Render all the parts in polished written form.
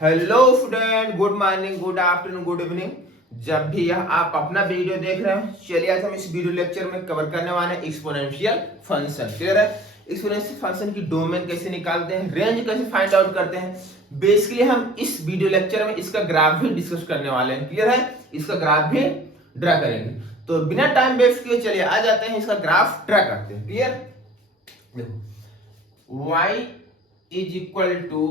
Hello student, good morning, good afternoon, good evening. जब भी आप अपना वीडियो देख रहे हैं, चलिए आज हम इस वीडियो लेक्चर में कवर करने वाले हैं एक्सपोनेंशियल फंक्शन। क्लियर है? एक्सपोनेंशियल फंक्शन की डोमेन कैसे निकालते हैं, रेंज कैसे फाइंड आउट करते हैं, बेसिकली हम इस वीडियो लेक्चर में इसका ग्राफ भी डिस्कस करने वाले हैं। क्लियर है? इसका ग्राफ भी ड्रा करेंगे। तो बिना टाइम वेस्ट किए चलिए आ जाते हैं, इसका ग्राफ ड्रा करते हैं। क्लियर? देखो, y इज इक्वल टू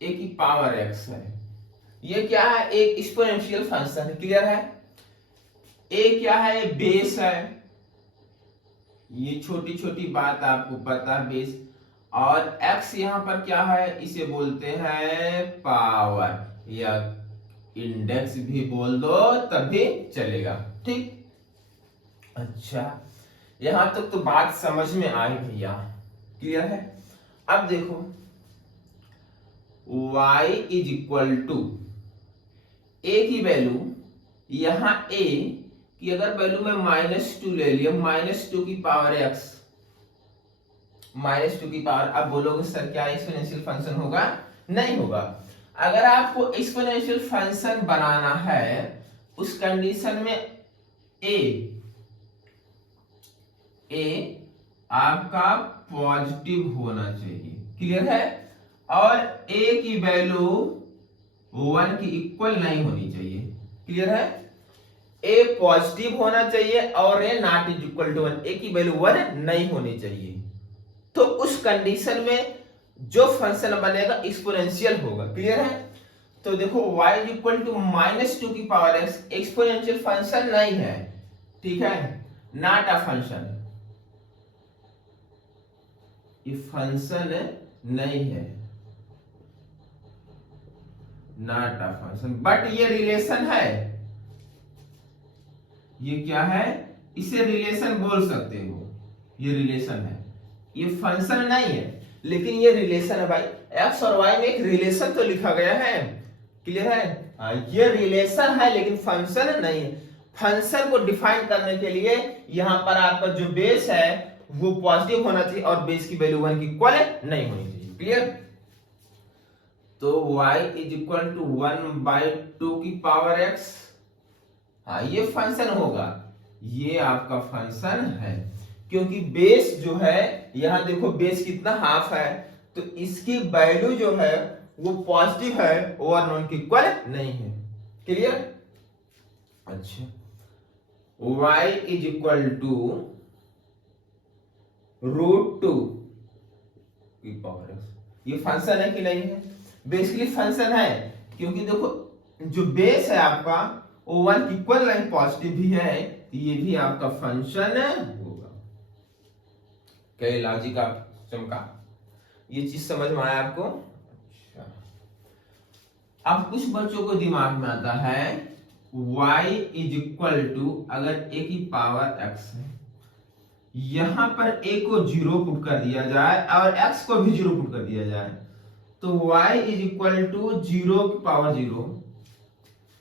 ए की पावर x है। ये क्या है? एक एक्सपोनेंशियल फंक्शन है। क्लियर है? ए क्या है? बेस है। ये छोटी छोटी बात आपको पता है, बेस। और x यहां पर क्या है? इसे बोलते हैं पावर, या इंडेक्स भी बोल दो तब भी चलेगा। ठीक? अच्छा, यहां तक तो बात समझ में आई भैया। क्लियर है? अब देखो, y इज इक्वल टू ए की वैल्यू, यहां a की अगर वैल्यू में -2 ले लिया, -2 की पावर x, -2 की पावर। अब बोलोगे सर क्या एक्सपोनेंशियल फंक्शन होगा? नहीं होगा। अगर आपको एक्सपोनेंशियल फंक्शन बनाना है उस कंडीशन में a आपका पॉजिटिव होना चाहिए। क्लियर है? और a की वैल्यू 1 की इक्वल नहीं होनी चाहिए। क्लियर है? a पॉजिटिव होना चाहिए और a not is equal to 1, a की वैल्यू 1 नहीं होनी चाहिए। तो उस कंडीशन में जो फंक्शन बनेगा एक्सपोनेंशियल होगा। क्लियर है? तो देखो y इज इक्वल टू -2 की पावर x एक्सपोनेंशियल फंक्शन नहीं है। ठीक है? नॉट अ फंक्शन, ये फंक्शन नहीं है, नॉट अ फंक्शन। बट ये रिलेशन है। ये क्या है? इसे रिलेशन बोल सकते हो। ये रिलेशन है, ये फंक्शन नहीं है लेकिन ये रिलेशन है भाई। एक्स और वाई में एक रिलेशन तो लिखा गया है। क्लियर है? ये रिलेशन है लेकिन फंक्शन नहीं है। फंक्शन को डिफाइन करने के लिए यहां पर आपका जो बेस है वो पॉजिटिव होना चाहिए और बेस की वैल्यू 1 की इक्वल नहीं होनी चाहिए। क्लियर? तो y इज इक्वल टू 1/2 की पावर x, हाँ ये फंक्शन होगा। ये आपका फंक्शन है क्योंकि बेस जो है, यहां देखो बेस कितना हाफ है, तो इसकी वैल्यू जो है वो पॉजिटिव है और नॉन की इक्वल नहीं है। क्लियर? अच्छा, y इज इक्वल टू √2 की पावर x, ये फंक्शन है कि नहीं है? बेसिकली फंक्शन है क्योंकि देखो जो बेस है आपका वो 1 की इक्वल नहीं, पॉजिटिव भी है, तो ये भी आपका फंक्शन होगा। क्या लॉजिक आप चमका? ये चीज समझ में आया आपको? अच्छा, अब कुछ बच्चों को दिमाग में आता है y इज इक्वल टू, अगर a की पावर x है, यहां पर a को 0 पुट कर दिया जाए और x को भी 0 पुट कर दिया जाए, तो y इज इक्वल टू 0 की पावर 0।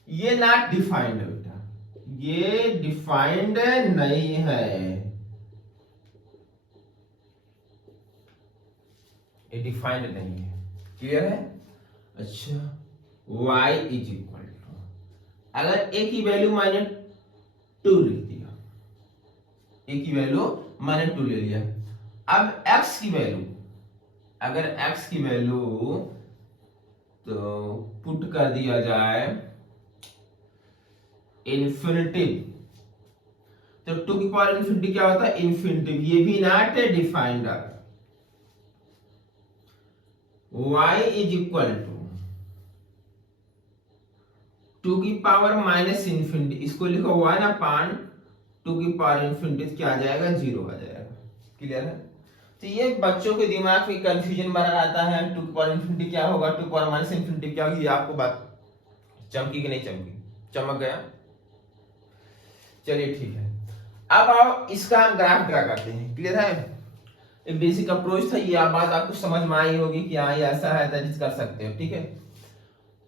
ये नॉट डिफाइंड है बेटा, ये डिफाइंड नहीं है, ये डिफाइंड नहीं है। क्लियर है? अच्छा, y इज इक्वल टू, अगर a की वैल्यू -2 लिख दिया, a की वैल्यू -2 ले लिया। अब x की वैल्यू, अगर x की वैल्यू तो पुट कर दिया जाए इन्फिनिटिव, तो 2 की पावर इन्फिनिटी क्या होता है? इन्फिनिटिव। ये भी not defined. y is equal to 2 की पावर -इन्फिनिटी, इसको लिखो 1/2 की पावर इन्फिनिटी, क्या आ जाएगा? 0 आ जाएगा। क्लियर है? तो ये बच्चों के दिमाग में कंफ्यूजन बना रहता है, 2 की पावर इन्फिनिटी क्या होगा, 2 की पावर -इन्फिनिटी क्या होगी। आपको बात चमकी कि नहीं चमकी? चमक गया? चलिए ठीक है। अब आओ इसका हम ग्राफ ड्रा करते हैं। क्लियर है? एक बेसिक अप्रोच था, ये आप बात आपको समझ में आई होगी कि हाँ ये ऐसा है, दैट कर सकते हो। ठीक है?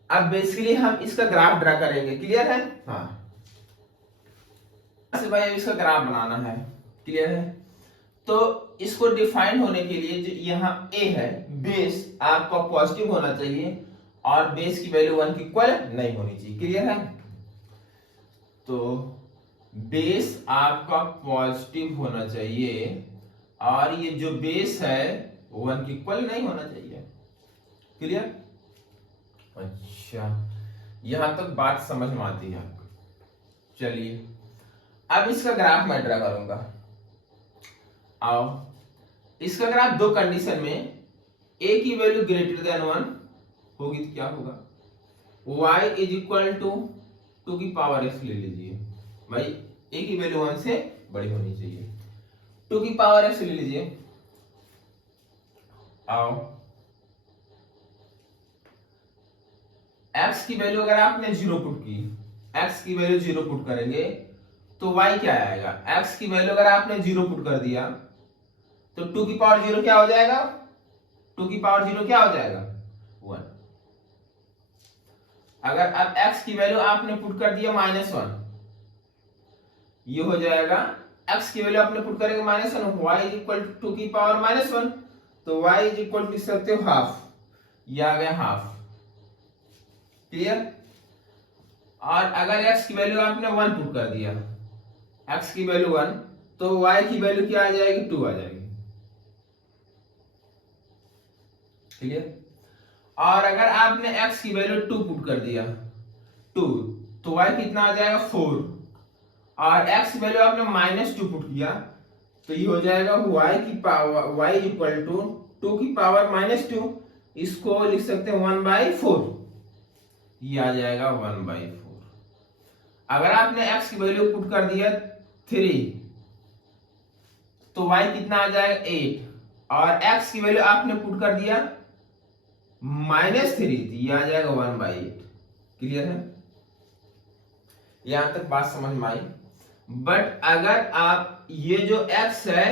अब बेसिकली हम इसका ग्राफ ड्रा करेंगे। क्लियर है? हाँ, भाई इसका ग्राफ बनाना है। क्लियर है? तो इसको डिफाइन होने के लिए जो यहाँ a है, बेस आपका पॉजिटिव होना चाहिए और बेस की वैल्यू 1 के इक्वल नहीं होनी चाहिए। क्लियर है? तो बेस आपका पॉजिटिव होना चाहिए और ये जो बेस है 1 के इक्वल नहीं होना चाहिए। क्लियर? अच्छा, यहां तक बात समझ में आती है आपको। चलिए अब इसका ग्राफ मैं ड्रा करूंगा। आओ, इसका ग्राफ दो कंडीशन में, a की वैल्यू ग्रेटर देन 1 होगी तो क्या होगा, y इज इक्वल टू 2 की पावर x ले लीजिए भाई, a की वैल्यू 1 से बड़ी होनी चाहिए, 2 की पावर x ले लीजिए। आओ, x की वैल्यू अगर आपने 0 पुट की, x की वैल्यू 0 पुट करेंगे तो y क्या आएगा, x की वैल्यू अगर आपने 0 पुट कर दिया तो 2 की पावर 0 क्या हो जाएगा, 2 की पावर 0 क्या हो जाएगा 1। अगर अब x की वैल्यू आपने पुट कर दिया -1, ये हो जाएगा, x की वैल्यू आपने पुट करेंगे -1, y इज इक्वल टू 2 की पावर -1, तो y इज इक्वल टू लिख सकते हो हाफ, ये आ गया हाफ। क्लियर? और अगर x की वैल्यू आपने 1 पुट कर दिया, x की वैल्यू 1, तो y की वैल्यू क्या आ जाएगी, 2 आ जाएगी। क्लियर? और अगर आपने x की वैल्यू 2 पुट कर दिया, 2, तो y कितना आ जाएगा 4, और x की वैल्यू आपने -2 पुट किया तो ये हो जाएगा y की power, y is equal to 2 की पावर -2, इसको लिख सकते हैं 1/4, ये आ जाएगा 1/4। अगर आपने x की वैल्यू पुट कर दिया 3, तो y कितना आ जाएगा 8, और x की वैल्यू आपने पुट कर दिया -3, तो ये आ जाएगा 1/8। क्लियर है? यहां तक बात समझ में आई। बट अगर आप ये जो x है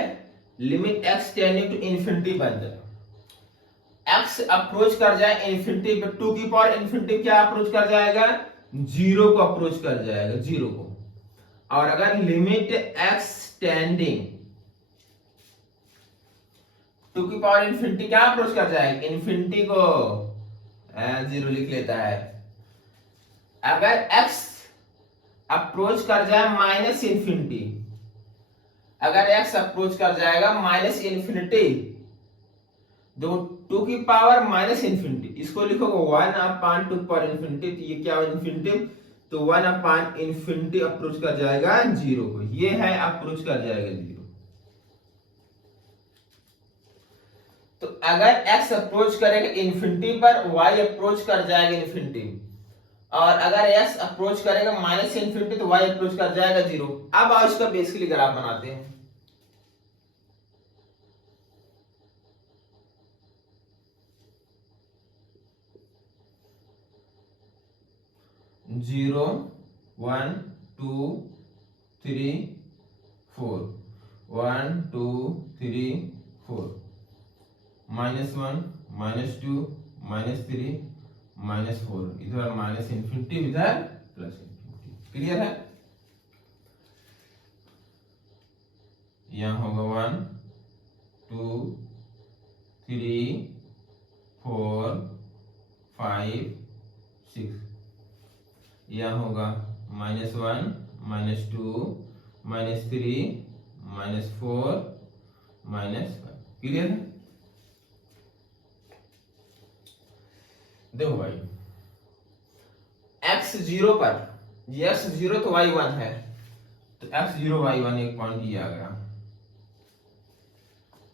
limit x tending to infinity बन जाए, x अप्रोच कर जाए इन्फिनिटी पे, 2 की पावर इन्फिनिटी क्या अप्रोच कर जाएगा, 0 को अप्रोच कर जाएगा, 0 को। और अगर लिमिट x टेंडिंग 2 की पावर इन्फिनिटी क्या अप्रोच कर जाएगा, इन्फिनिटी को 0 लिख लेता है। अगर x अप्रोच कर जाए माइनस इन्फिनिटी, अगर x अप्रोच कर जाएगा माइनस इन्फिनिटी, जो 2 की पावर माइनस इन्फिनिटी, इसको लिखोगे 1/2 पर इन्फिनिटी, तो ये क्या इन्फिनिटी, तो 1/इन्फिनिटी अप्रोच कर जाएगा 0 को, ये है अप्रोच कर जाएगा 0। तो अगर x अप्रोच करेगा इन्फिनिटी पर, y अप्रोच कर जाएगा इन्फिनिटी, और अगर x अप्रोच करेगा माइनस इन्फिनिटी तो y अप्रोच कर जाएगा 0। अब आओ इसका बेसिकली ग्राफ बनाते हैं। 0 1 2 3 4, 1 2 3 4, -1 -2 -3 -4, इधर माइनस इन्फिनिटी, इधर प्लस इन्फिनिटी। क्लियर है? यहां होगा 1 2 3 4 5 6, यहां होगा -1 -2 -3 -4 -5। क्लियर है? देखो भाई, x 0 पर, x 0 तो y 1 है, तो x 0 y 1 एक पॉइंट ये आ गया।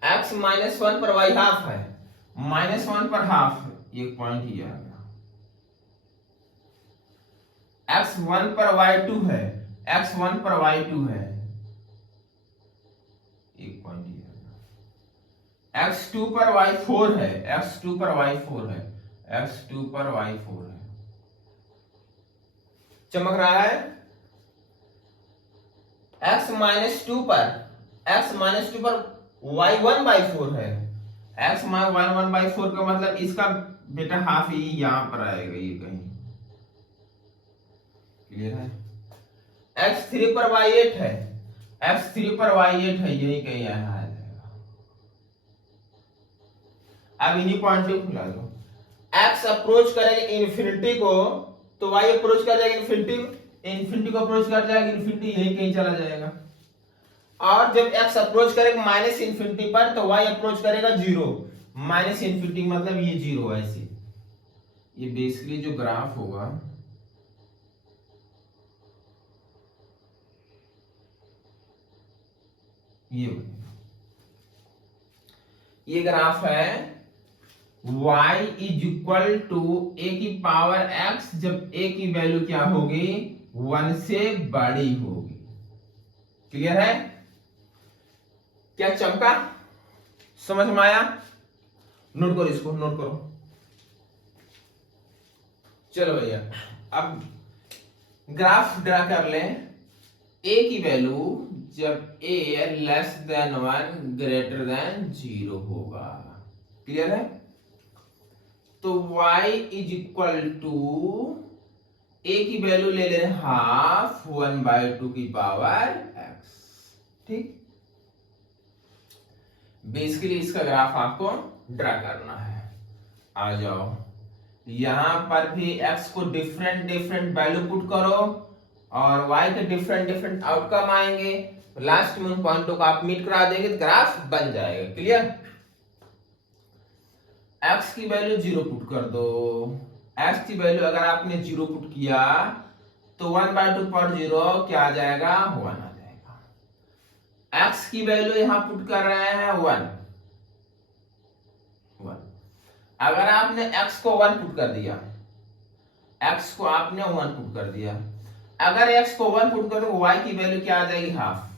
x -1 पर y हाफ है, -1 पर हाफ एक पॉइंट ये आ गया। x 1 पर y 2 है, x 1 पर y 2 है, एक पॉइंट ये आ गया। x 2 पर y 4 है, x 2 पर y 4 है, x2 पर y4 है। चमक रहा है? x -2 पर, x -2 पर y1/4 है, x -1/4 का मतलब इसका बेटा हाफ ही यहां पर आएगा, ये कहीं। क्लियर है? x3 पर y8 है, x3 पर y8 है, यही कहीं यहां आ जाएगा। अब इन्हीं पॉइंट को खुला दो। एक्स अप्रोच करेगा इन्फिनिटी को तो वाई अप्रोच कर जाएगा इन्फिनिटी, इन्फिनिटी को अप्रोच कर जाएगा इन्फिनिटी यही कहीं चला जाएगा। और जब एक्स अप्रोच करेगा माइनस इन्फिनिटी पर तो वाई अप्रोच करेगा जीरो, माइनस इन्फिनिटी मतलब ये जीरो है। ऐसे ये बेसिकली जो ग्राफ होगा ये ग्राफ है y इज इक्वल टू ए की पावर x जब a की वैल्यू क्या होगी 1 से बड़ी होगी। क्लियर है? क्या चमका? समझ में आया? नोट करो, इसको नोट करो। चलो भैया अब ग्राफ ड्रा कर लें। a की वैल्यू जब a less than 1 greater than 0 होगा। क्लियर है? तो y is equal to a की वैल्यू ले ले रहे हाफ 1/2 की पावर x। ठीक, बेसिकली इसका ग्राफ आपको ड्रा करना है। आ जाओ, यहां पर भी x को डिफरेंट डिफरेंट वैल्यू पुट करो और y के डिफरेंट डिफरेंट आउटकम आएंगे। लास्ट में उन पॉइंटों को आप मीट करा देंगे तो ग्राफ बन जाएगा। क्लियर? x की वैल्यू 0 पुट कर दो। x की वैल्यू अगर आपने 0 पुट किया तो 1/2 पर 0 क्या आ जाएगा 1 आ जाएगा। x की वैल्यू यहां पुट कर रहे हैं 1। अगर आपने x को 1 पुट कर दिया, x को आपने 1 पुट कर दिया, अगर x को 1 पुट कर दो y की वैल्यू क्या आ जाएगी हाफ।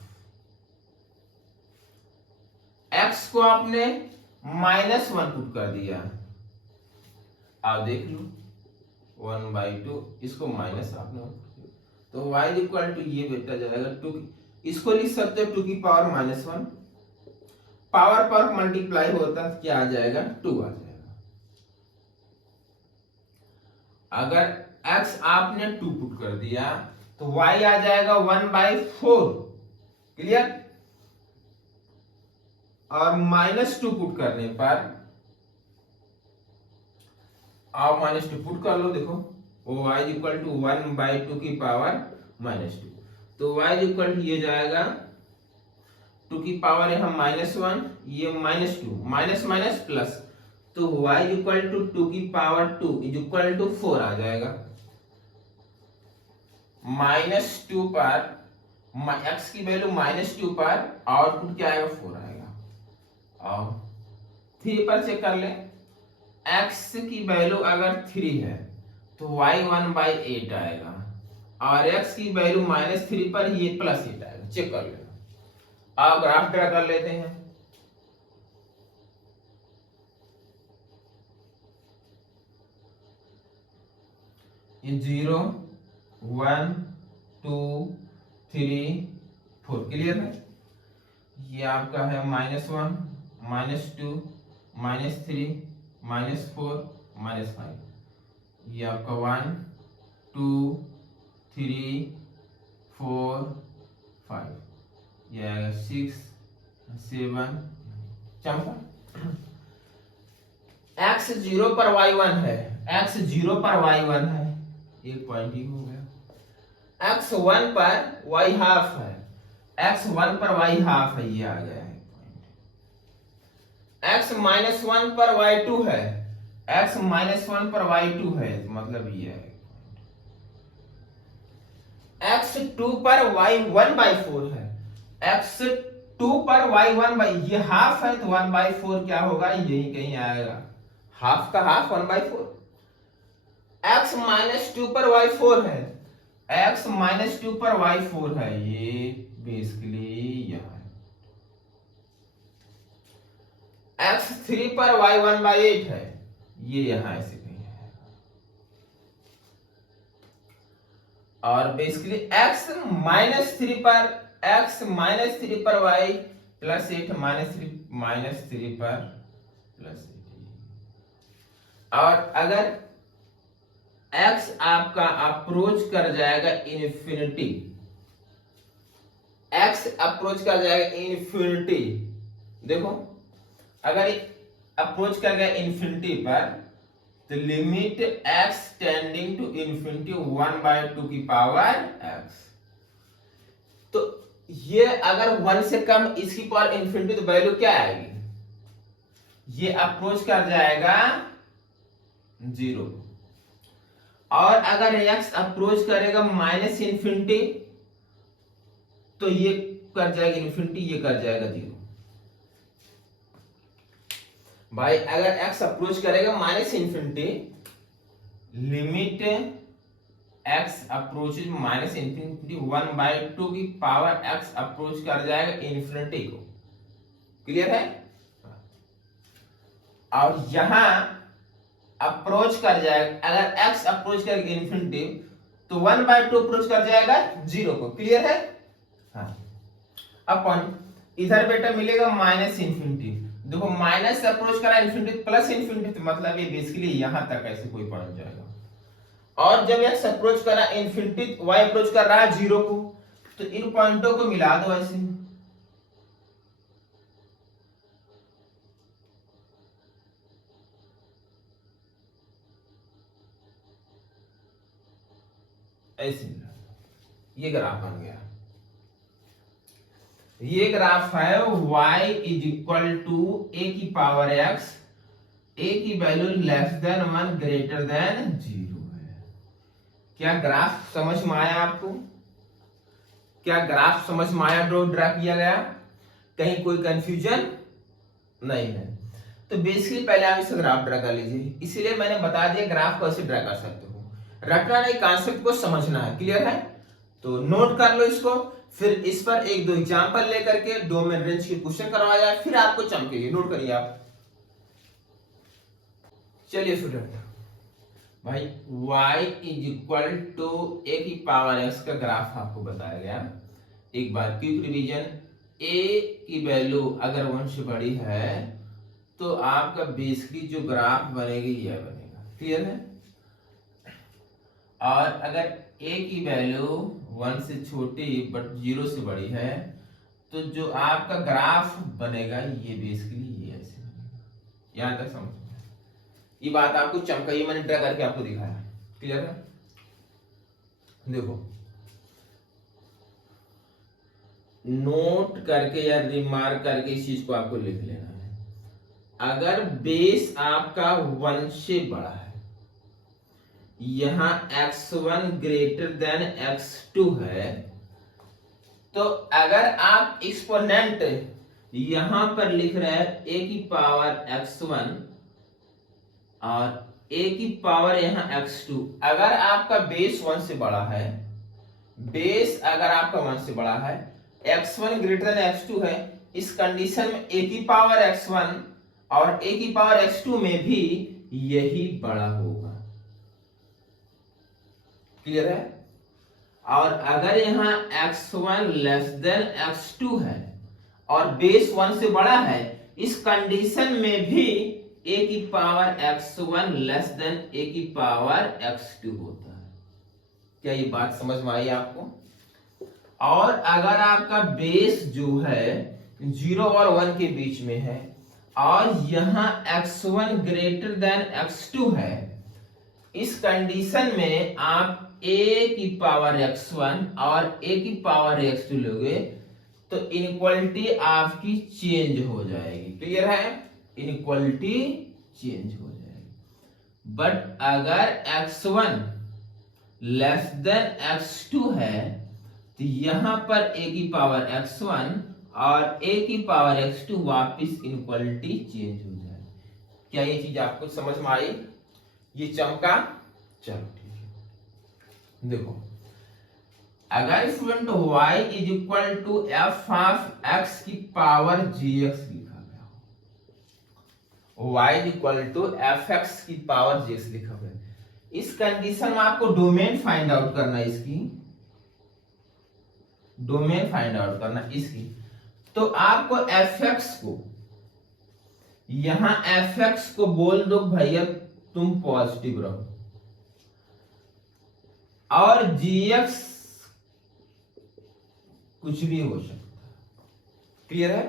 x को आपने -1 पुट कर दिया, आप देख लो 1/2, इसको माइनस आपने तो y इक्वल टू ये बेटा जाएगा 2। इसको लिख सकते हो 2 की पावर -1, पावर पर मल्टीप्लाई होता है क्या आ जाएगा 2 आ जाएगा। अगर x आपने 2 पुट कर दिया तो y आ जाएगा 1/4। क्लियर? और -2 पुट करने पर आप -2 पुट कर लो, देखो वो y इक्वल टू 1/2 की पावर -2, तो y इक्वल टू ये जाएगा 2 की पावर यहां -1, ये -2 माइनस माइनस प्लस, तो y इक्वल टू 2 की पावर 2 इज इक्वल टू 4 आ जाएगा। -2 पर x की वैल्यू -2 पर आउटपुट क्या आएगा 4 आएगा। और 3 पर चेक कर ले, x की वैल्यू अगर 3 है तो y 1/8 आएगा और x की वैल्यू -3 पर ये +8 आएगा। चेक कर लेना। अब ग्राफ ड्रा कर लेते हैं। ये 0 1 2 3 4 क्लियर है? ये आपका है -1 -2 -3 -4 -5, ये आपका 1 2 3 4 5, ये आएगा 6 7। चमका x 0 पर y 1 है, x 0 पर y 1 है, एक पॉइंट ही हो गया। x 1 पर y हाफ है, x 1 पर y हाफ है, ये आ गया है पॉइंट। x -1 पर y 2 है, x -1 पर y 2 है, मतलब ये है। x 2 पर y 1/4 है, x 2 पर y 1 ये हाफ है तो 1/4 क्या होगा यही कहीं आएगा, हाफ का हाफ 1/4। x -2 पर y 4 है, x -2 पर y 4 है, ये बेसिकली यहां है। x 3 पर y 1/8 है, ये यहां ऐसे कहीं है। और बेसिकली x -3 पर y +8 -3 पर +8। और अगर x आपका अप्रोच कर जाएगा इन्फिनिटी, x अप्रोच कर जाएगा इन्फिनिटी, देखो अगर अप्रोच कर गया इन्फिनिटी पर तो limit x tending to infinity 1/2 की पावर x। तो ये अगर 1 से कम इसकी पावर इंफिनिटी तो वैल्यू क्या आएगी, ये अप्रोच कर जाएगा 0। और अगर x अप्रोच करेगा माइनस इंफिनिटी तो ये कर जाएगा इंफिनिटी, ये कर जाएगा 0। भाई अगर x अप्रोच करेगा minus infinity, limit x approaches minus infinity 1/2 की पावर x अप्रोच कर जाएगा इंफिनिटी को। क्लियर है? और यहां अप्रोच कर जाएगा, अगर x अप्रोच करेगा इंफिनिटी तो 1/2 अप्रोच कर जाएगा 0 को। क्लियर है? हाँ। अपन इधर बेटा मिलेगा माइनस इंफिनिटी। देखो माइनस से अप्रोच करा इंफिनिटी प्लस इंफिनिटी, तो मतलब ये बेसिकली यहां तक ऐसे कोई पहुंच जाएगा। और जब x अप्रोच करा इंफिनिटी, y अप्रोच कर रहा है 0 को, तो इन पॉइंटों को मिला दो ऐसे। ऐसे ये ग्राफ बन गया। ये ग्राफ है y is equal to a की पावर x, a की value less than 1 greater than 0 है। क्या ग्राफ समझ में आया आपको? क्या ग्राफ समझ में आया? ड्रा किया गया, कहीं कोई कंफ्यूजन नहीं है। तो बेसिकली पहले आप इसका ग्राफ ड्रा कर लीजिए, इसीलिए मैंने बता दिया ग्राफ कैसे ड्रा कर सकते हो। रटना नहीं, कॉन्सेप्ट को समझना है। क्लियर है? तो नोट कर लो इसको, फिर इस पर एक दो एग्जांपल लेकर के डोमेन रेंज के क्वेश्चन करवाया जाए, फिर आपको चमकेगी। नोट करिए आप। चलिए स्टूडेंट, भाई y is equal to a की पावर x का ग्राफ आपको बताया गया। एक बार क्विक रिवीजन, a की वैल्यू अगर 1 से बड़ी है तो आपका बेसिकली जो ग्राफ बनेगी यह बनेगा। क्लियर है? और अगर a की वैल्यू 1 से छोटी बट 0 से बड़ी है तो जो आपका ग्राफ बनेगा ये बेसिकली ये ऐसे बनेगा। यहां तक समझ, ये बात आपको चमकाई, मैंने ड्रा करके आपको दिखाया। क्लियर है? देखो नोट करके या रिमार्क करके इस चीज को आपको लिख लेना है। अगर बेस आपका 1 से बड़ा है, यहां x1 ग्रेटर देन x2 है, तो अगर आप एक्सपोनेंट यहां पर लिख रहे हैं a की पावर x1 और a की पावर यहां x2, अगर आपका बेस 1 से बड़ा है, बेस अगर आपका 1 से बड़ा है, x1 ग्रेटर देन x2 है, इस कंडीशन में a की पावर x1 और a की पावर x2 में भी यही बड़ा होगा। क्लियर है? और अगर यहां x1 लेस देन x2 है और बेस 1 से बड़ा है, इस कंडीशन में भी a की power x1 less than a की पावर x2 होता है। क्या ये बात समझ में आई आपको? और अगर आपका बेस जो है 0 और 1 के बीच में है और यहां x1 ग्रेटर देन x2 है, इस कंडीशन में आप a की पावर x1 और a की पावर x2 लोगे तो इनइक्वालिटी आपकी चेंज हो जाएगी। क्लियर है? इनइक्वालिटी चेंज हो जाएगी। बट अगर x1 लेस देन x2 है तो यहां पर a की पावर x1 और a की पावर x2 वापिस इनइक्वालिटी चेंज हो जाएगी। क्या ये चीज आपको समझ में आई? ये चमका? चलो ठीक है। देखो अगर student y is equal to f of x की पावर gx लिखा गया हो, y is equal to fx की पावर gx लिखा गया, इस कंडीशन में आपको डोमेन फाइंड आउट करना है, इसकी डोमेन फाइंड आउट करना इसकी। तो आपको fx को, यहां fx को बोल दो भैया तुम पॉजिटिव रहो और gx कुछ भी हो सकता है। क्लियर है?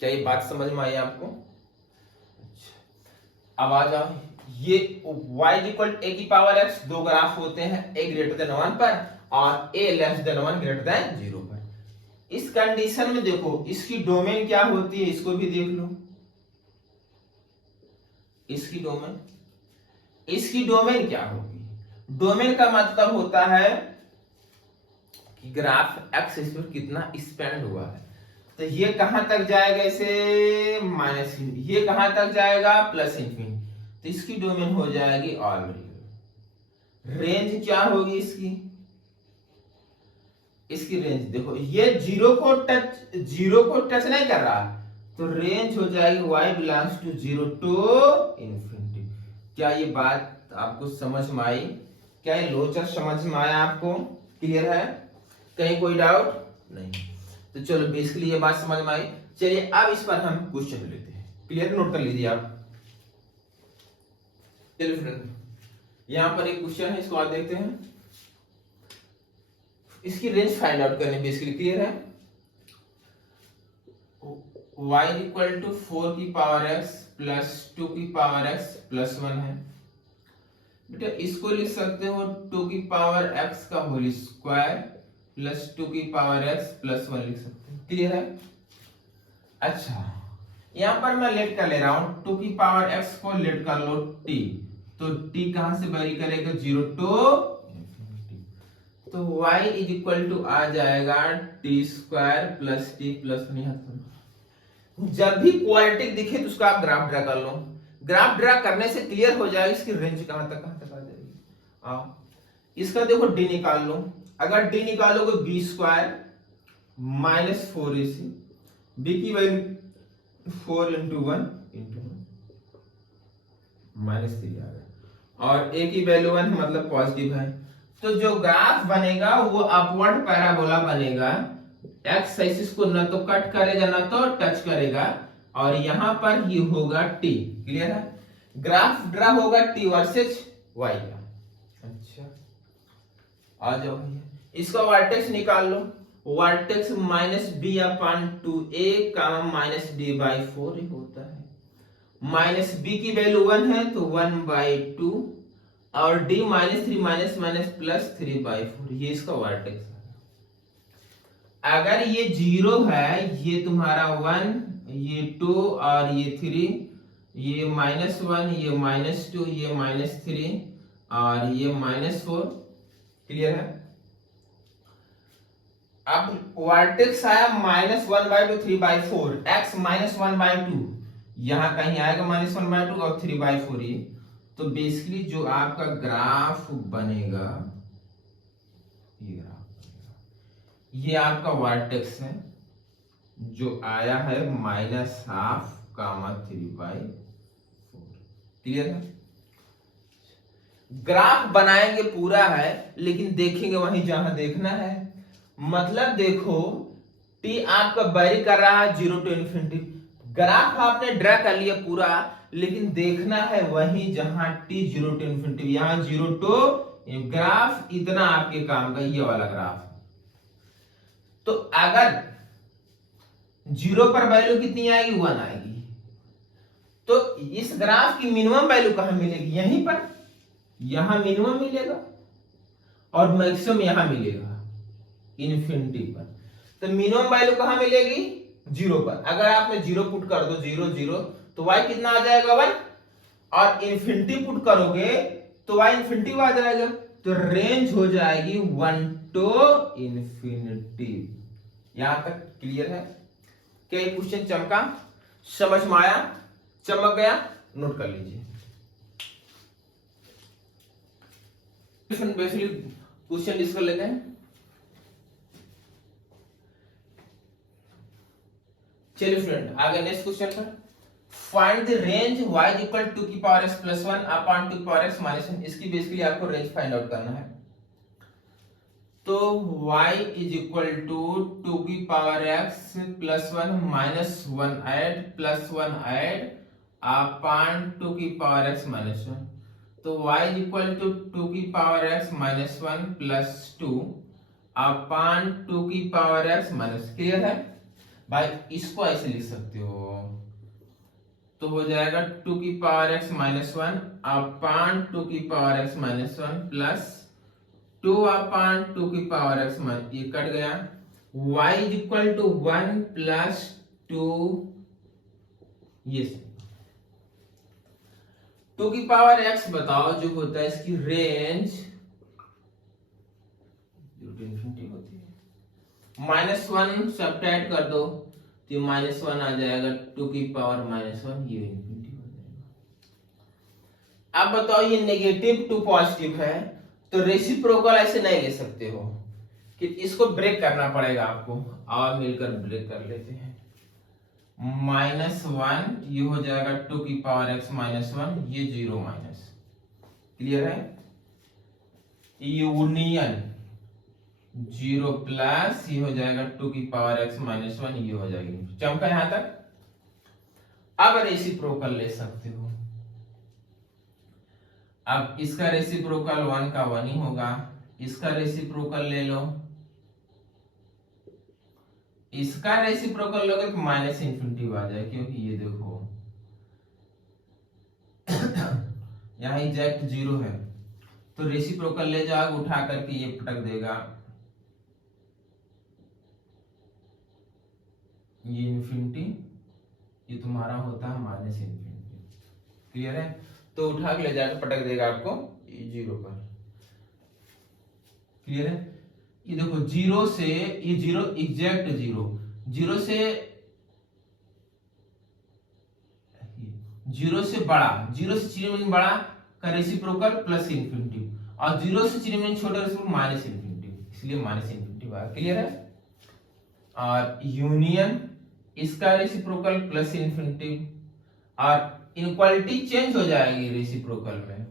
क्या ये बात समझ में आई आपको? अच्छा। अब आ जाओ, ये y इक्वल a की पावर x दो ग्राफ होते हैं, a ग्रेटर देन 1 पर और a less than 1 greater than 0 पर। इस कंडीशन में देखो इसकी डोमेन क्या होती है, इसको भी देख लो। इसकी डोमेन क्या होगी? डोमेन का मतलब होता है कि ग्राफ एक्स एक्सिस पर कितना स्पेंड हुआ है। तो ये कहां तक जाएगा, इसे माइनस, ये कहां तक जाएगा, प्लस इंफिनिटी। तो इसकी डोमेन हो जाएगी ऑल रियल। रेंज क्या होगी इसकी रेंज देखो, ये जीरो को टच नहीं कर रहा, तो रेंज हो जाएगी y belongs to 0 to infinity. क्या ये बात आपको समझ में आई? क्या ये लोचर समझ में आया आपको? क्लियर है? कहीं कोई डाउट नहीं? तो चलो बेसिकली ये बात समझ में आई। चलिए अब इस पर हम क्वेश्चन लेते हैं। क्लियर? नोट कर लीजिए आप। चलिए फ्रेंड, यहां पर एक क्वेश्चन है, इसको आप देखते हैं। इसकी रेंज फाइंड आउट करनी बेसिकली। क्लियर है? y इक्वल टू 4 की पावर x प्लस 2 की पावर x प्लस 1 है। बेटा इसको लिख सकते हो 2 की पावर x का होल स्क्वायर प्लस 2 की पावर x प्लस 1 लिख सकते हो। क्लियर है? अच्छा, यहां पर मैं लेट कर ले रहा हूं, 2 की पावर x को लेट कर लो t, तो t कहां से वेरी करेगा, 0 टू इंफिनिटी। तो y इज इक्वल टू आ जाएगा t square plus t plus 1। जब भी क्वाड्रेटिक दिखे तो उसका आप ग्राफ ड्रा कर लो। ग्राफ ड्रा करने से क्लियर हो जाएगा इसकी रेंज कहां तक आ जाएगी। आओ इसका देखो डी निकाल लो। अगर डी निकालोगे b square minus 4ac, b की वैल्यू 4 इंटू 1 माइनस 3 आ गया, और ए की वैल्यू 1 मतलब पॉजिटिव है। तो जो ग्राफ बनेगा वो अपवर्ड पैराबोला बनेगा। एक्स एक्सिस को ना तो कट करेगा ना तो टच करेगा, और यहां पर ये होगा टी। क्लियर है? ग्राफ ड्रा होगा टी वर्सेस वाई का। अच्छा आ जाओ भैया, इसका वर्टेक्स निकाल लो। वर्टेक्स माइनस बी अपान 2a का माइनस डी बाई 4 होता है। माइनस बी की वैल्यू 1 है तो 1/2, और D minus 3 minus minus plus 3/4, ये इसका वर्टेक्स है। अगर ये 0 है, ये तुम्हारा 1, ये 2 और ये 3, ये -1, ये -2, ये -3 और ये -4। क्लियर है? अब वर्टेक्स आया -1/2 3/4, x -1/2, यहां कहीं आएगा -1/2 और 3/4 ये। तो बेसिकली जो आपका ग्राफ बनेगा, ये ग्राफ ये आपका वर्टेक्स है जो आया है -12 कामा 3/4। क्लियर है? ग्राफ बनाएंगे पूरा है, लेकिन देखेंगे वहीं जहां देखना है। मतलब देखो टी आपका वेरी कर रहा है 0 टू इंफिनिटी। ग्राफ आपने ड्रा कर लिया पूरा, लेकिन देखना है वहीं जहां टी 0 टू इंफिनिटी, यहां 0 टू ग्राफ इतना आपके काम का ये वाला ग्राफ। तो अगर 0 पर वैल्यू कितनी आएगी, 1 आएगी, तो इस ग्राफ की मिनिमम वैल्यू कहां मिलेगी, यहीं पर। यहां मिनिमम मिलेगा और मैक्सिमम यहां मिलेगा इन्फिनिटी पर। तो मिनिमम वैल्यू कहां मिलेगी, 0 पर। अगर आपने 0 पुट कर दो, 0 0, तो y कितना आ जाएगा, 1, और इन्फिनिटी पुट करोगे तो y इन्फिनिटी आ जाएगा। तो रेंज हो जाएगी 1 टू इन्फिनिटी। यहां तक क्लियर है? क्या ये क्वेश्चन चमका, समझ में आया, चमक गया? नोट कर लीजिए। बेसिकली क्वेश्चन डिस्कस लेते हैं। चलिए फ्रेंड आगे नेक्स्ट क्वेश्चन पर। Find the range y equal 2 की पावर x प्लस 1 अपॉन 2 की पावर x माइनस 1। इसकी बेसिकली आपको रेंज फाइंड आउट करना है। तो y इज इक्वल टू 2 की power x plus 1 minus 1 add plus 1 add upon 2 की पावर x माइनस 1। तो y इज इक्वल टू 2 की power x minus 1 plus 2 upon 2 की पावर x माइनस। क्लियर है भाई? इसको ऐसे लिख सकते हो, तो हो जाएगा 2 की पावर x माइनस 1 अपान 2 की power x minus 1 plus 2 upon 2 की पावर x माइनस, ये कट गया, y is equal to 1 plus 2, ये 2 की पावर x बताओ जो होता है इसकी रेंज होती है, माइनस 1 सब्ट्रैक्ट कर दो तो ये माइनस 1 आ जाएगा, 2 की पावर माइनस 1, ये इन्फिनिटी हो जाएगा। अब बताओ ये नेगेटिव टू पॉजिटिव है तो रेसिप्रोकल ऐसे नहीं ले सकते हो, कि इसको ब्रेक करना पड़ेगा आपको, और मिलकर ब्रेक कर लेते हैं। माइनस 1 ये हो जाएगा 2 की पावर x माइनस 1, ये 0 माइनस, क्लियर है। यूनियन 0 प्लस ये हो जाएगा 2 की पावर x माइनस 1, ये हो जाएगी, चमका यहां तक। अब रेसिप्रोकल ले सकते हो, अब इसका रेसिप्रोकल 1 का 1 ही होगा, इसका रेसिप्रोकल ले लो, इसका रेसिप्रोकल लोगे तो माइनस इन्फिनिटी आ जाए, क्योंकि ये देखो यहाँ एग्जैक्ट 0 है, तो रेसिप्रोकल ले जाओगे उठा करके ये पटक देगा, ये इन्फिनिटी, ये तुम्हारा होता है माइनस इन्फिनिटी, क्लियर है। तो उठा के ले जाकर पटक देगा आपको 0 पर, क्लियर है। ये देखो 0 से ये 0 एग्जैक्ट 0, 0 से 0 से बड़ा, 0 से चिन्ह बड़ा का रेसिप्रोकल प्लस इन्फिनिटी, और 0 से चिन्ह छोटा रेसिप्रोकल माइनस इन्फिनिटी, इसलिए माइनस इन्फिनिटी आया, क्लियर है। और यूनियन इसका रेसिप्रोकल प्लस इन्फिनिटी, और इनक्वालिटी चेंज हो जाएगी रेसिप्रोकल में,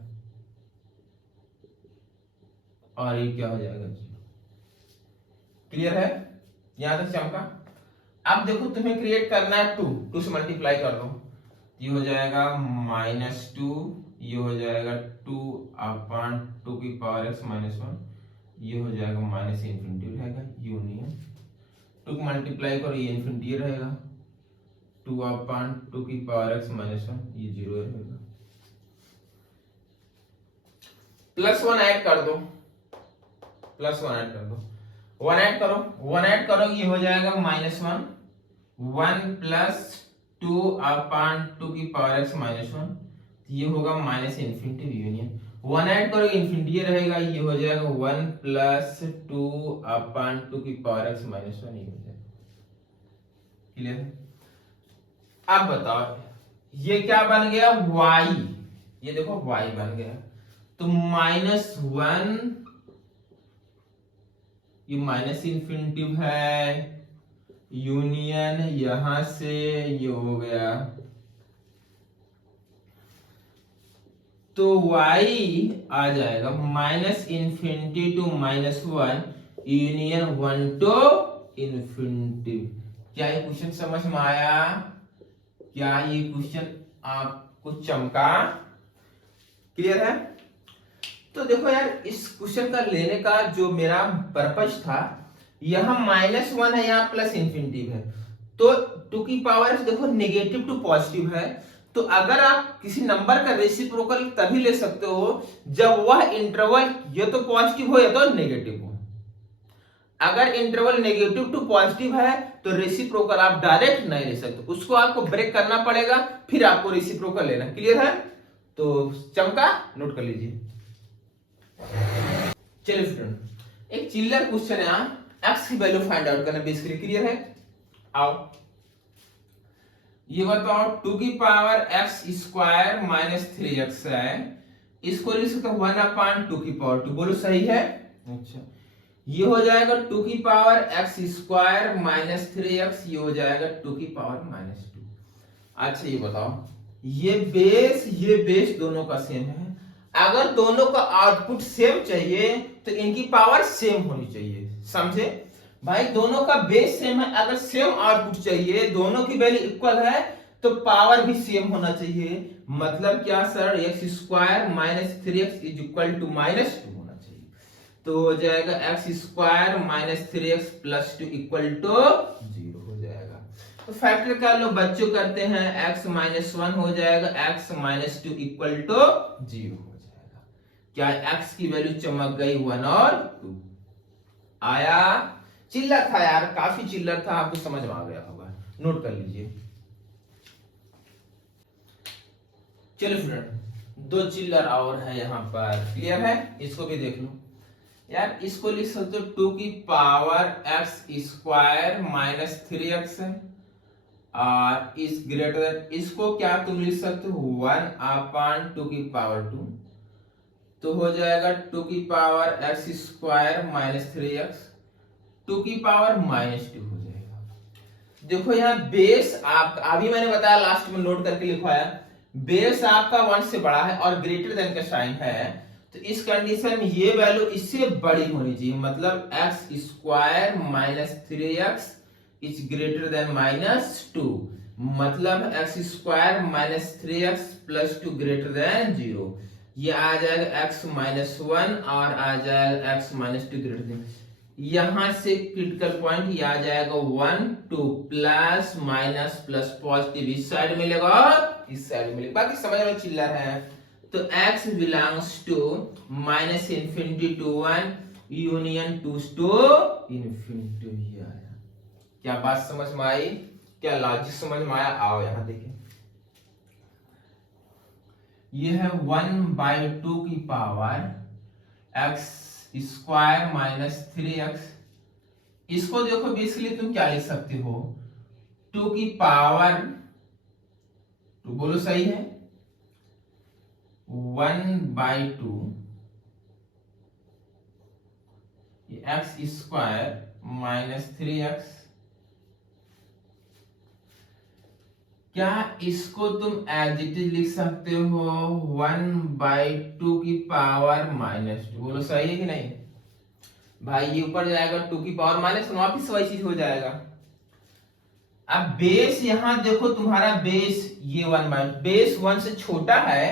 और ये क्या हो जाएगा, क्लियर है, यहां तक चमका। अब देखो तुम्हें क्रिएट करना है 2 से मल्टीप्लाई कर दो, ये हो जाएगा माइनस 2, ये हो जाएगा 2 अपान 2 की पावर x माइनस 1, ये हो जाएगा माइनस इन्फिनिटी रहेगा, यूनियन 2 को मल्टीप्लाई करो, ये इन्फिनिटी रहेगा, 2 अपान 2 की पावर x माइनस 1, ये 0 रहेगा, प्लस 1 ऐड कर दो, प्लस 1 ऐड कर दो, 1 ऐड करो, 1 ऐड करो, ये हो जाएगा माइनस 1, 1 प्लस 2 अपान 2 की पावर x माइनस 1, ये होगा माइनस इन्फिनिटी यूनियन, 1 ऐड करो इन्फिनिटी रहेगा, ये हो जाएगा 1 प्लस 2 अपान 2 की पावर x माइनस 1, ये हो जाएगा, क्लियर। अब बताओ ये क्या बन गया, y, ये देखो y बन गया, तो माइनस 1, ये माइनस इन्फिनिटी है, यूनियन यहां से ये हो गया, तो y आ जाएगा minus infinity to minus 1, union 1 to infinity. क्या ये क्वेश्चन समझ में आया, क्या ये क्वेश्चन आपको चमका, क्लियर है। तो देखो यार इस क्वेश्चन का लेने का जो मेरा पर्पस था, यहाँ माइनस 1 है, यहाँ प्लस इन्फिनिटी है, तो 2 की पावर देखो नेगेटिव टू पॉजिटिव है, तो अगर आप किसी नंबर का रेसिप्रोकल तभी ले सकते हो जब वह इंटरवल या तो पॉजिटिव हो या तो नेगेटिव हो। अगर इंटरवल नेगेटिव टू पॉजिटिव है तो रेसिप्रोकल आप डायरेक्ट नहीं ले सकते, उसको आपको ब्रेक करना पड़ेगा, फिर आपको रेसिप्रोकल लेना, क्लियर है। तो चमका, नोट कर लीजिए। चलिए स्टूडेंट एक चिल्लर क्वेश्चन है, यहाँ x की वैल्यू फाइंड आउट करना बेसिकली, क्लियर है। आओ ये बताओ 2 की power x square minus 3x है, इसको लिख सकते 1 अपान 2 की पावर 2, बोलो सही है। अच्छा ये हो जाएगा 2 की power x square minus 3x, ये हो जाएगा 2 की पावर माइनस 2। अच्छा ये बताओ ये बेस दोनों का सेम है, अगर दोनों का आउटपुट सेम चाहिए तो इनकी पावर सेम होनी चाहिए, समझे भाई। दोनों का बेस सेम है, अगर सेम आउटपुट चाहिए, दोनों की वैल्यू इक्वल है तो पावर भी सेम होना चाहिए। मतलब क्या sir, x square minus 3x is equal to minus 2 होना चाहिए, तो हो जाएगा x square minus 3x plus 2 equal to 0 हो जाएगा। तो फैक्टर कर लो, बच्चों करते हैं, x माइनस 1 हो जाएगा, x माइनस 2 इक्वल टू 0 हो जाएगा। क्या x की वैल्यू चमक गई 1 और 2 आया। चिल्लर था यार, काफी चिल्लर था, आपको समझ में आ गया होगा, नोट कर लीजिए। चलो फ्रेंड, 2 चिल्लर और है यहाँ पर, क्लियर है, इसको भी देख लो यार। इसको लिख सकते हो 2 की power x square minus 3x है, और इस ग्रेटर देन, इसको क्या तुम लिख सकते हो 1 अपॉन 2 की पावर 2, तो हो जाएगा 2 की power x square minus 3x, 2 की पावर माइनस 2 हो जाएगा। देखो यहाँ बेस आप अभी मैंने बताया, लास्ट में नोट करके लिखवाया, बेस आपका 1 से बड़ा है और ग्रेटर देन का साइन है, तो इस कंडीशन में ये वैल्यू इससे बड़ी होनी चाहिए, मतलब x square minus 3x is greater than minus 2, मतलब x square minus 3x plus 2 greater than 0। ये आ जाएगा x माइनस 1 और आ जाएगा x माइनस 2 ग्रेटर देन, यहां से क्रिटिकल पॉइंट ये आ जाएगा 1 2 प्लस माइनस प्लस पॉजिटिव इस साइड मिलेगा और इस साइड मिलेगा, बाकी समझ लो चिल्लर है। तो x belongs to minus infinity to 1 union 2 to infinity, ये आया। क्या बात समझ में आई, क्या लॉजिक समझ में आया। आओ यहां देखिए, ये है 1/2 की power x square minus 3x, इसको देखो बेसिकली तुम क्या लिख सकते हो 2 की पावर, तो बोलो सही है, 1/2 x स्क्वायर माइनस 3x, क्या इसको तुम एज इट इज लिख सकते हो 1/2 की पावर माइनस 2, बोलो सही है कि नहीं भाई। ये ऊपर जाएगा 2 की पावर माइनस 1, वापिस वही चीज हो जाएगा। अब बेस यहां देखो, तुम्हारा बेस ये 1/2, बेस 1 से छोटा है,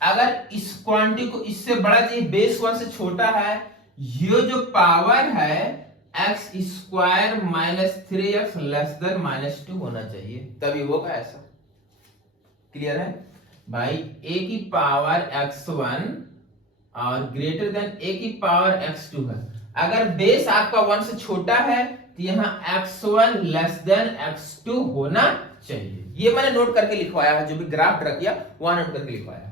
अगर इस क्वांटिटी को इससे बड़ा चाहिए, बेस 1 से छोटा है, ये जो पावर है x square minus 3x less than minus 2 होना चाहिए, तभी होगा ऐसा, क्लियर है भाई। a की पावर x1 और ग्रेटर देन a की पावर x2 है, अगर बेस आपका 1 से छोटा है तो यहाँ x1 लेस देन x2 होना चाहिए। ये मैंने नोट करके लिखवाया है, जो भी ग्राफ ड्रा किया वहां नोट करके लिखवाया है।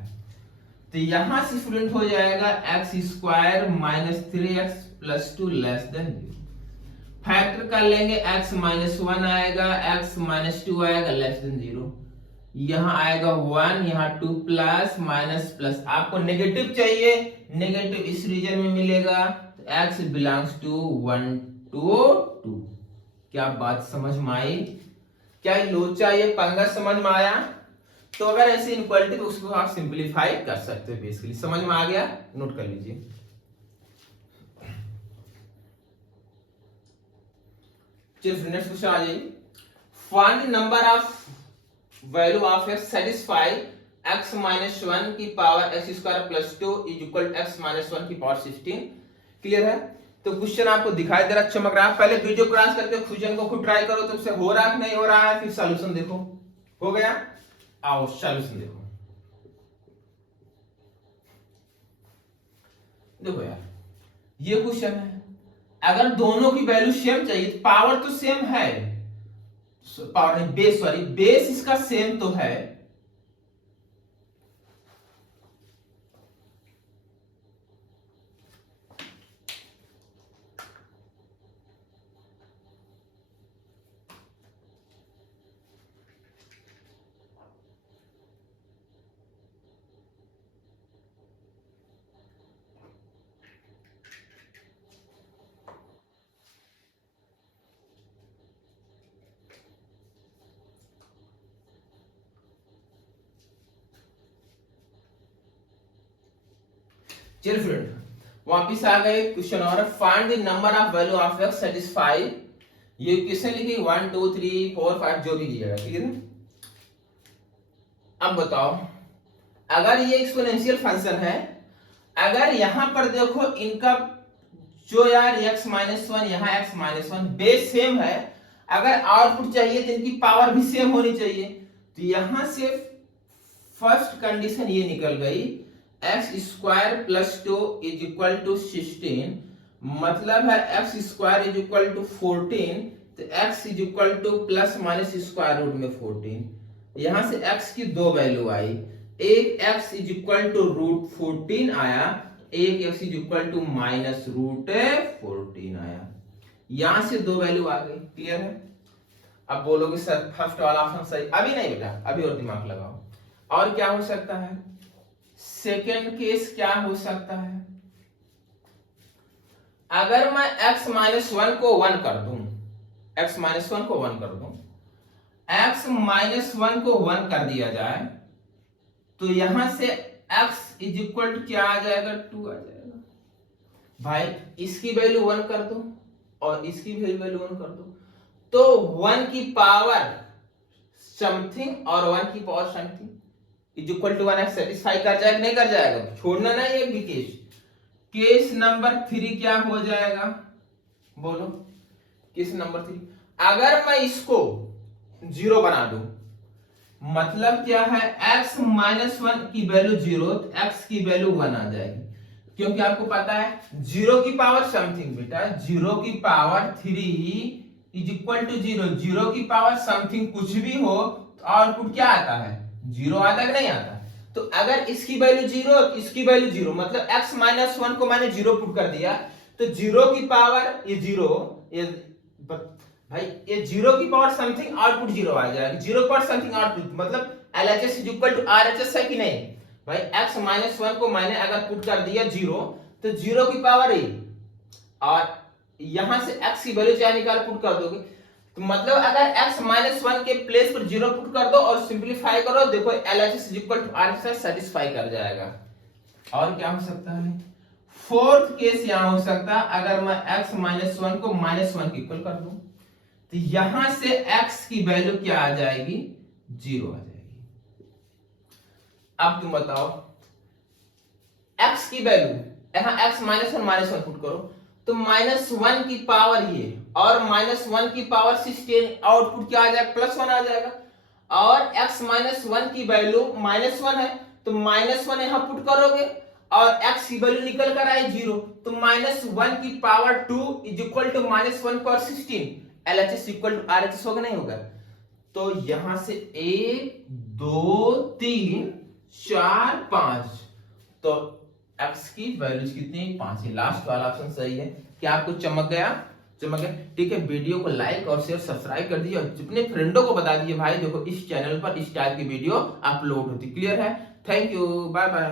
तो यहां से स्टूडेंट हो जाएगा x square minus 3x plus 2 less than 0, factor कर लेंगे, x माइनस 1 आएगा, x माइनस 2 आएगा लेस देन 0, यहाँ आएगा 1, यहाँ 2 प्लस माइनस प्लस, आपको नेगेटिव चाहिए, नेगेटिव इस रीजन में मिलेगा, तो x बिलोंग्स टू 1 to 2। क्या बात समझ में आई, क्या लोचा ये पंगा समझ में आया। तो अगर ऐसी इनक्वालिटी तो उसको आप सिंपलीफाई कर सकते हो, बेसिकली समझ में आ गया, नोट कर लीजिए। चलिए नेक्स्ट क्वेश्चन आ जाइए, find number of value of x satisfy x minus 1 की power x square plus 2 is equal to x minus 1 की पावर 16, क्लियर है। तो क्वेश्चन आपको दिखाई दे रहा, चमक रहा है, पहले वीडियो क्रॉस करके क्वेश्चन को खुद ट्राई करो, तुमसे हो रहा है नहीं हो रहा है, फिर सॉल्यूशन देखो, हो गया। आओ सॉल्यूशन देखो, देखो यार ये क्वेश्चन है, अगर दोनों की वैल्यू सेम चाहिए, पावर तो सेम है, पावर नहीं बेस, सॉरी बेस इसका सेम तो है, चलिए फ्रेंड वापिस आ गए क्वेश्चन और find the number of value of x satisfy, ये किसने लिखी 1 2 3 4 5 जो भी दिया है, ठीक है। अब बताओ, अगर ये एक्सपोनेंशियल फंक्शन है, अगर यहां पर देखो इनका जो यार x माइनस 1 यहाँ x माइनस 1 बेस सेम है, अगर आउटपुट चाहिए तो इनकी पावर भी सेम होनी चाहिए। तो यहां से फर्स्ट कंडीशन ये निकल गई, x square plus 2 is equal to 16, मतलब है x square is equal to 14, तो x is equal to plus minus square root में 14। यहां से एक्स की दो वैल्यू आई, एक x is equal to root 14 आया, एक x is equal to minus root 14 आया। यहां से दो वैल्यू आ गई, क्लियर है। अब बोलोगे सर फर्स्ट वाला ऑप्शन सही, अभी नहीं बेटा, अभी और दिमाग लगाओ। और क्या हो सकता है, सेकेंड केस क्या हो सकता है, अगर मैं x माइनस 1 को 1 कर दूं, x माइनस 1 को 1 कर दूं, x माइनस 1 को 1 कर दिया जाए, तो यहां से x इज इक्वल टू क्या आ जाएगा, 2 आ जाएगा। भाई इसकी वैल्यू 1 कर दो और इसकी वैल्यू 1 कर दो, तो 1 की पावर समथिंग और 1 की power something is equal to 1x satisfy कर जाएगा, नहीं कर जाएगा, छोड़ना नहीं एक भी केस। केस नंबर 3 क्या हो जाएगा, बोलो। केस नंबर 3, अगर मैं इसको 0 बना दूं, मतलब क्या है, x माइनस 1 की वैल्यू 0, तो x की वैल्यू 1 आ जाएगी, क्योंकि आपको पता है 0 की पावर समथिंग बेटा, 0 की पावर 3 इज इक्वल टू 0, 0 की पावर समथिंग कुछ भी हो तो आउटपुट क्या आता है, 0 आता है कि नहीं आता। तो अगर इसकी वैल्यू 0, इसकी वैल्यू 0, मतलब x माइनस 1 को मैंने 0 पुट कर दिया, तो 0 की पावर ये 0, ये भाई ये 0 की पावर समथिंग आउटपुट 0 आ जाएगा, 0 पर समथिंग आउटपुट, मतलब LHS is equal to RHS है कि नहीं भाई। x माइनस 1 को मैंने अगर पुट कर दिया 0, तो 0 की पावर है, और यहां से x की वैल्यू चाहे निकाल पुट कर दोगे, तो मतलब अगर x माइनस 1 के प्लेस पर 0 पुट कर दो और सिंप्लीफाई करो, देखो LHS is equal to RHS satisfy कर जाएगा। और क्या हो सकता है, फोर्थ केस यहां हो सकता है, अगर मैं x माइनस 1 को माइनस 1 इक्वल कर दूं, तो यहां से x की वैल्यू क्या आ जाएगी, 0 आ जाएगी। अब तुम बताओ, x की वैल्यू यहां x माइनस 1 पुट करो, तो माइनस 1 की पावर ये और माइनस 1 की पावर 16, आउटपुट क्या आ जाएगा, प्लस 1 आ जाएगा। और x माइनस 1 की वैल्यू माइनस 1 है, तो माइनस 1 यहां पुट करोगे और x की वैल्यू निकल कर आए 0, तो माइनस 1 की power 2 is equal to minus 1 power 16, LHS equal to RHS होगा नहीं होगा। तो यहां से 1 2 3 4 5, तो x की वैल्यू कितनी, 5 है। लास्ट वाला ऑप्शन सही है। क्या आपको चमक गया, चमक गया, ठीक है। वीडियो को लाइक और शेयर सब्सक्राइब कर दीजिए और अपने फ्रेंडों को बता दीजिए, भाई देखो इस चैनल पर इस टाइप की वीडियो अपलोड होती, क्लियर है। Thank you, bye bye.